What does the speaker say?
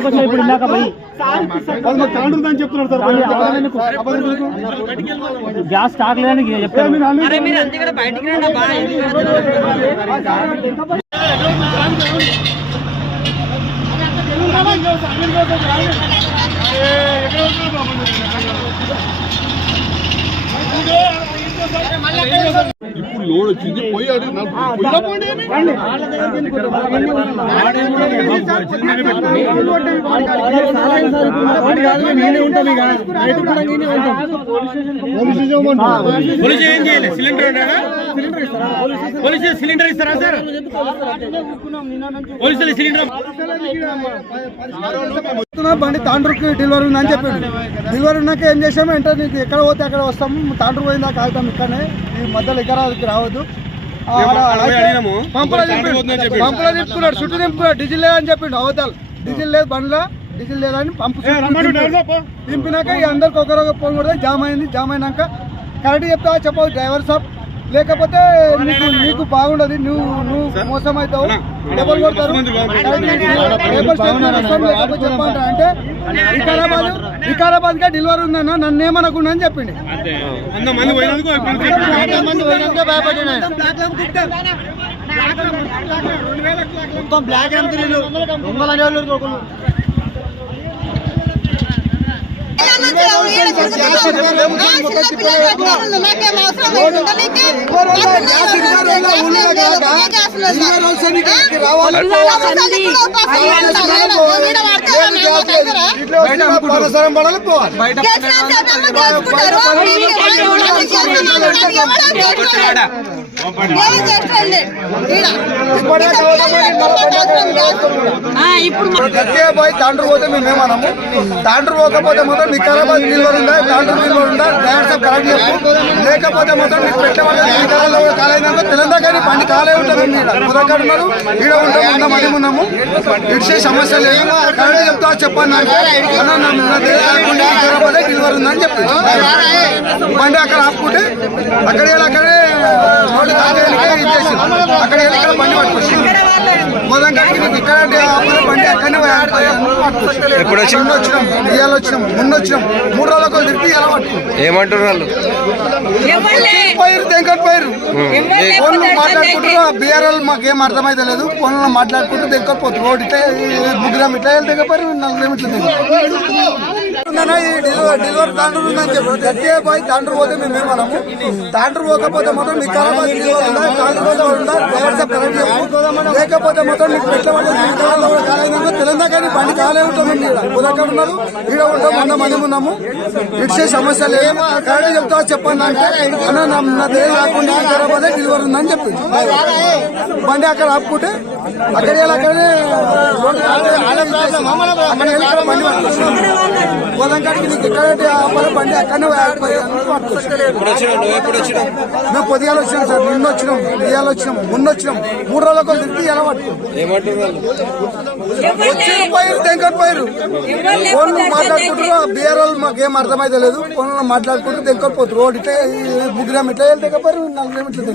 వచ్చా ఇప్పుడు ఇందాక పోయి చెప్తున్నారు సార్? గ్యాస్ స్టాక్ లేదని చెప్పాను మీరు అన్ని- అరే ఇప్పుడు లోడ్ వచ్చింది పోయి సిలిండర్ ఉంటాడా పోలీసు సిలిండర్ ఇస్తారా సార్ పోలీసులు సిలిండర్ బండి తాండ్రుకి డెలివరీ ఉందని చెప్పాడు డెలివరీ ఉన్నాక ఏం చేసాము అంటే నీకు ఎక్కడ పోతే అక్కడ వస్తాము తాండ్రు పోయిందాక ఆగుతాం ఇక్కడనే ఈ మధ్యలో ఎకరాకి రావద్దు. పంపులో దింపుకున్నాడు చుట్టూ దింపుకున్నాడు డీజిల్ లేదని చెప్పిండు అవతల. డీజిల్ లేదు బండిలో డీజిల్ లేదని పంపు. దింపినాక ఇక అందరికి ఒకరొక ఫోన్ కూడా జామ్ అయింది జామ్ అయినాక కరెక్ట్ చెప్తా చెప్పవు? డ్రైవర్ సాబ్ లేకపోతే నీకు నీకు బాగుండదు నువ్వు నువ్వు మోసం అవుతావు డబ్బులు కొడతారు. చెప్పండి అంటే వికారాబాద్ వికారాబాద్గా డెలివరీ ఉందన్న నన్ను ఏమనకుండా అని చెప్పింది వంద మంది పోయినందుకు పరసరం పడాలి పోవాలి ఇప్పుడు గట్టిగా పోయి తాండ్రు పోతే మేము ఏమన్నాము తాండ్రు పోకపోతే మాత్రం వికారాబాద్ నిల్వలు ఉందా తాండ్రు నిల్వలు లేకపోతే మాత్రం మీకు పెట్టేవాళ్ళు కాలేదంటే తెలంగాణ కానీ బండి కాలే ఉంటుందండి ఈడ. ముదక్కడ ఉన్నారు ఈడ ఉంటాం వంద మంది ఉన్నాము. ఇడిసే సమస్య లేదు. కరెక్ట్ చెప్తా చెప్పండి అంటే అన్న నా- నా దగ్గర కాకుండా వికారాబాదే డెలివరీ ఉందని చెప్పి. బండి అక్కడ ఆపుకుంటే అక్కడ అక్కడే రోడ్డు కాలేజీకి ఇచ్చేసి అక్కడ వెళ్ళి ఇక్కడ బండి పట్టుకొచ్చి మొదటి నీకు ఇక్కడ ఎప్పుడు వచ్చినాం వచ్చినాం ఇవాళ వచ్చినాం ముందు వచ్చినాం మూడు రోజులకు తిరిగి ఇలా పట్టుకున్నాం ఏమంటారు వాళ్ళు పోయారు తెంకట్ పోయారు ఫోన్లు మాట్లాడుకుంటారు బిఆర్ఎల్ మాకేం అర్థమైతే లేదు. ఫోన్లో మాట్లాడుకుంటూ తెంకట్ పోతారు. రోడ్ ఇట్లా ముగ్గురం ఇట్లా నలుగురం ఈ డెలివరీ డెలివరీ ఉందని చెప్పి. గట్టిగా పోయి తాండ్రు పోతే మేము ఏమన్నాము తాండ్రు పోకపోతే మాత్రం మీకు కాలబాద్ లేకపోతే మాత్రం మీకు పెట్టబడి తెలంగాణ కానీ బండి కాలే ఉంటుందండి ఇక్కడ. ఉన్నారు? ఇక్కడ ఉంటాం వంద మంది ఉన్నాము. ఇచ్చే సమస్య లేదు కరెక్ట్ చెప్తా చెప్పండి అంటే అన్న నా నా రాకుండా వికారాబాదే డెలివరీ ఉందని చెప్పి. బండి అక్కడ ఆపుకుంటే అక్కడ వెళ్ళి అక్కడే బండి పొలం కాడికి నీకు ఎక్కడ ఆపాలి బండి అక్కడనే. మేము పొద్దుగాల వచ్చినాం సార్ నిన్న వచ్చినాం ఇవాళ వచ్చినాం ముందు వచ్చినాం. మూడు రోజులకు తిరిగి ఎలా పట్టుకున్నాం ఏమంటారు వాళ్ళు? వచ్చి పోయారు తెంకట్ పోయారు ఫోన్లు మాట్లాడుకుంటారు బిఆర్ఎల్ మాకేం అర్థమైతే లేదు. ఫోన్లో మాట్లాడుకుంటూ తెంకట్ పోతారు రోడ్ ఇట్లా ముగ్గురం ఇట్లా వెళ్తే నలుగురం ఇట్లా.